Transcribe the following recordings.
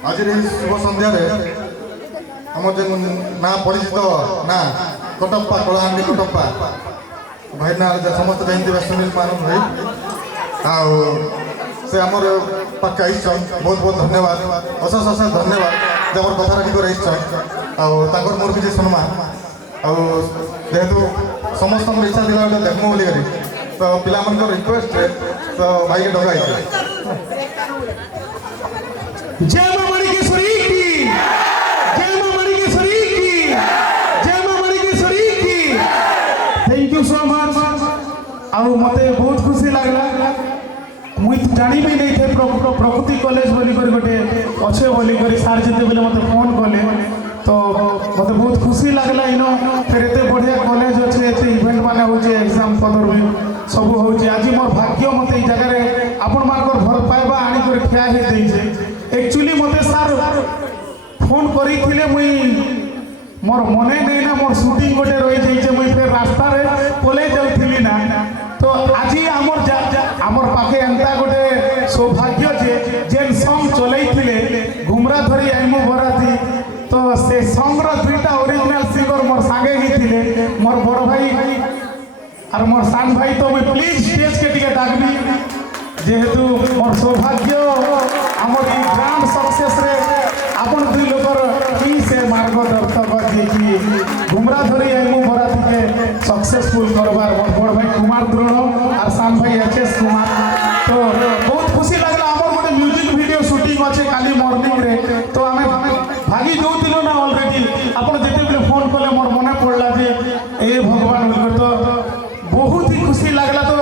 आज शुभ सन्धार आम जो ना परिचित ना कटप्पा कलाहांडी कटप्पा भाई ना समस्त जानते सुनील मान भाई से आमर पाक बहुत बहुत धन्यवाद अशेष अशेष धन्यवाद जब कथा रखी कर मोर किसी सुनमा जेहेतु समस्त इच्छा थी गोटे देखमु बोली तो पिला रिक्वेस्ट तो भाई के डका जय मां मणिकेश्वरी की, जय मां मणिकेश्वरी की, जय मां मणिकेश्वरी की। Thank you so much. आउ मते बहुत खुशी लागला मुई जानी भी नहीं थे प्रकृति कॉलेज बोली कर गोटे अच्छे बोली कर सार जिते बोले मते फोन कले तो मते बहुत खुशी लागला इनो फिर एते बढ़िया कॉलेज अच्छे एते इवेंट माने होचे एग्जाम पदर भी सब होचे। आज मोर भाग्य मते ई जगह रे आपण मानकर भर पाइबा आनी कर ठिया हे देई छे। एक्चुअली मते सार फोन करी थिले मुई मोर मने नहीं ना मोर शूटिंग गोटे रही जाइए मुई फिर रास्ता रे पले जाउथिली ना तो आज आमर पाखे एंता गोटे सौभाग्य जे जेन सॉन्ग चलई थिले घुमरा धरी आइमु बराती तो से सॉन्ग रो दुईटा ओरिजिनल सिंगर मोर संगे ही थिले मोर बड़ भाई और मोर सान भाई तो मुई प्लीज स्टेज के टिके डाकबी जेहेतु मोर सौभाग्य आमर ई ग्रांड सक्सेस रे आपन दुई लोकर की से मार्गदर्शक दिए कि घुमरा धरी आइमु बराती के सक्सेसफुल करबार मोर बड़ भाई कुमार द्रोण और सान भाई एचएस कुमार तो बहुत खुशी लागला। आमर गोटे म्यूजिक वीडियो शूटिंग अच्छे काली मॉर्निंग रे तो आमे भागी जाउतिलो ना ऑलरेडी आपन जेते बेले फोन कले मोर मने पड़ला जे ए भगवान तो बहुत ही खुशी लागला। तो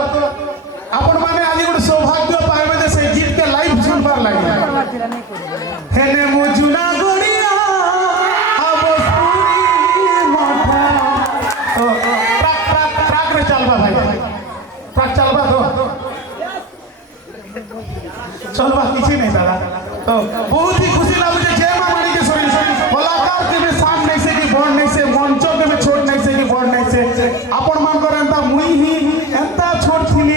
आपण माने आज गोटे सौभाग्य पाइबे जे से गीत के लाइव सुनबार लागे हेने मुजुना गोड़िया अब पूरी माथा तो ट्रक रे चलबा भाई ट्रक चलबा तो चलबा किसी नहीं दादा तो बहुत ही खुशी लागु जे जय मां मणिकेश्वरी कलाकार के में शान नहीं से कि बड़ नहीं से मंचो के में छोट नहीं से कि बड़ नहीं से आपण मान कर एंता मुई ही एंता छोट थिली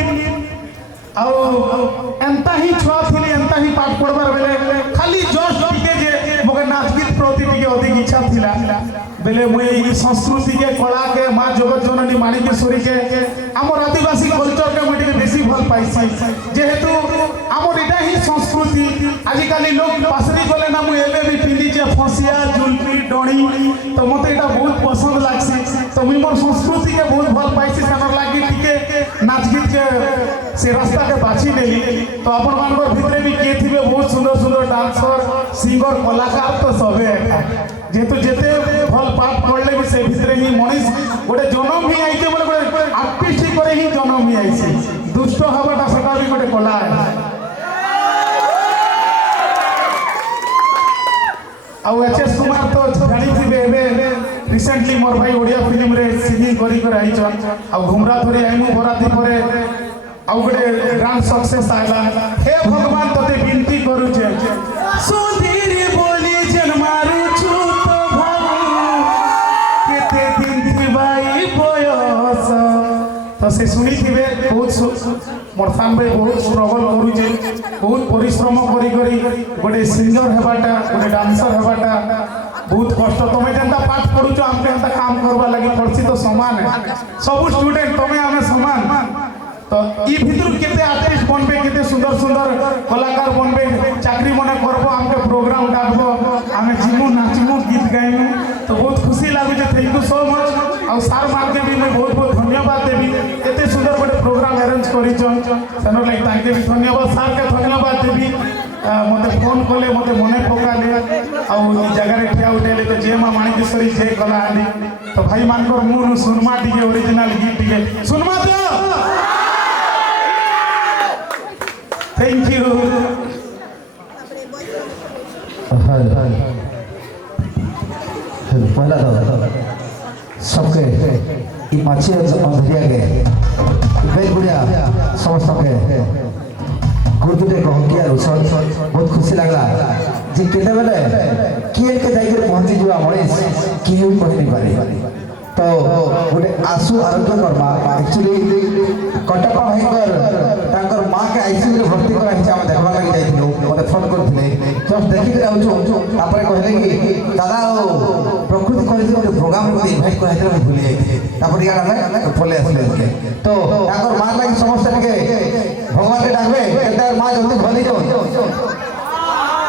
आउ एंता ही छुआ थिली एंता ही पाठ पढ़बार बेले खाली जस्ट टिके जे मगे नाच गीत प्रति टिके अधिक इच्छा थिला बेले मुई ई संस्कृति के कला के मां जगत जननी मणिकेश्वरी के हमर आदिवासी कल्चर के मुई बेसी भल पाइसी जेहेतु हमर इटा ही संस्कृति आजिकाली लोग पासरी गले ना मुई एबे भी पिंदी जे फसिया जुलपी डणी तो मते इटा बहुत पसंद लागसी तो मुई मोर संस्कृति के बहुत भल पाइसी सनर लागी टिके नाच गीत के से रास्ता के बाछी नेली तो अपन मानकर भितरे भी के थिबे बहुत सुंदर सुंदर डांसर सिंगर कलाकार तो सबे जेतु जेते भल पाठ पढ़ले भी से भितरे ही मनीष गोटे जन्म ही आइते बोले गोटे आर्टिस्ट करे ही जन्म ही आइसे दुष्ट हवाटा सेटा भी गोटे कला है। आउ एचएस कुमार तो जानी थिबे एबे रिसेंटली मोर भाई ओडिया फिल्म रे सिंगिंग करी कर आइछन आउ घुमरा धरी आइमु बराती परे आउ गोटे ग्रांड सक्सेस आइला हे भगवान तते विनती करू जे सुधीर बोली जन मारू छु तो भागु केते दिन थिबाई बयस तो से सुनी थिबे बहुत मोर सान भाई बहुत स्ट्रगल करू जे बहुत परिश्रम करी करी गोटे सिंगर हेबाटा गोटे डांसर हेबाटा बहुत कष्ट तमें जेनता पाठ पढ़ुच आमके एंता काम करबा लगी पड़सी तो समान है सब स्टूडेंट तमें आमे समान तो ई भितर केते आर्टिस्ट बनबे केते सुंदर सुंदर कलाकार बनबे चाकरी मने करबो आमके प्रोग्राम डाकबो आमे जिमु नाचमु गीत गाइमु तो बहुत खुशी लागु जे थैंक यू सो मच आ सार मार के भी मैं बहुत बहुत धन्यवाद देबी केते सुंदर गोटे प्रोग्राम अरेंज करिछन सनो लाइक ताके भी धन्यवाद सार के धन्यवाद देबी मते फोन कले मते मने पकाले आउ ई जगह रे ठिया उठेले तो जय मां मणिकेश्वरी जय कलाहांडी तो भाई मानकर मुनु सुनमा टिके ओरिजिनल गीत टिके सुनमा दो थैंक यू पहला तो सबके ई माछी अंधरिया के बेल बुढ़िया समस्त के गुरुदे कहकिया बहुत खुशी लगला जे केते बेले किए के जाई के पहुंची जुआ मणिस किए भी कहि नहीं पारे तो गोटे आशु आरोग्य कर्मा एक्चुअली कटक भाईकर तांकर माँ के आईसीयू रे भर्ती करा हिचा हम देखबा लागि जाइथिलु मते फोन करथिले जस्ट देखिक आउछु तापर कहले कि दादा प्रकृति कहले गोटे प्रोग्राम रे इनवाइट कराइते मैं भूली जाइए तापर या हमें पले आसले तो ताकर मार लागी समस्त के भगवान के डाकबे केते मां जल्दी भली जो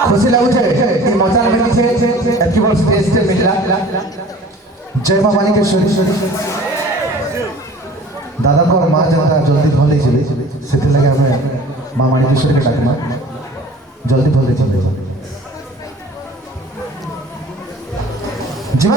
खुशी लागुछे कि मचान में किसे एतकी बड़ स्टेज पे मिलला जय मां माणिकेश्वरी दादा को माँ जनता जल्दी भल से लगे हमें माँ माणिकेश्वरी के डाकमा जल्दी भल चल जीवा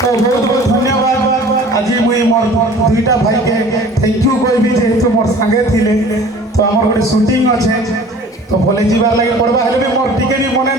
তো বহুত বহুত ধন্যবাদ আজি মুই মোর দুইটা ভাইকে থ্যাংক ইউ কইবি যেহেতু মোর সাঙ্গে থিলে তো আমার গোটে শুটিং আছে তো বলে যাবার লাগে পড়বা হলে মোর টিকে মনে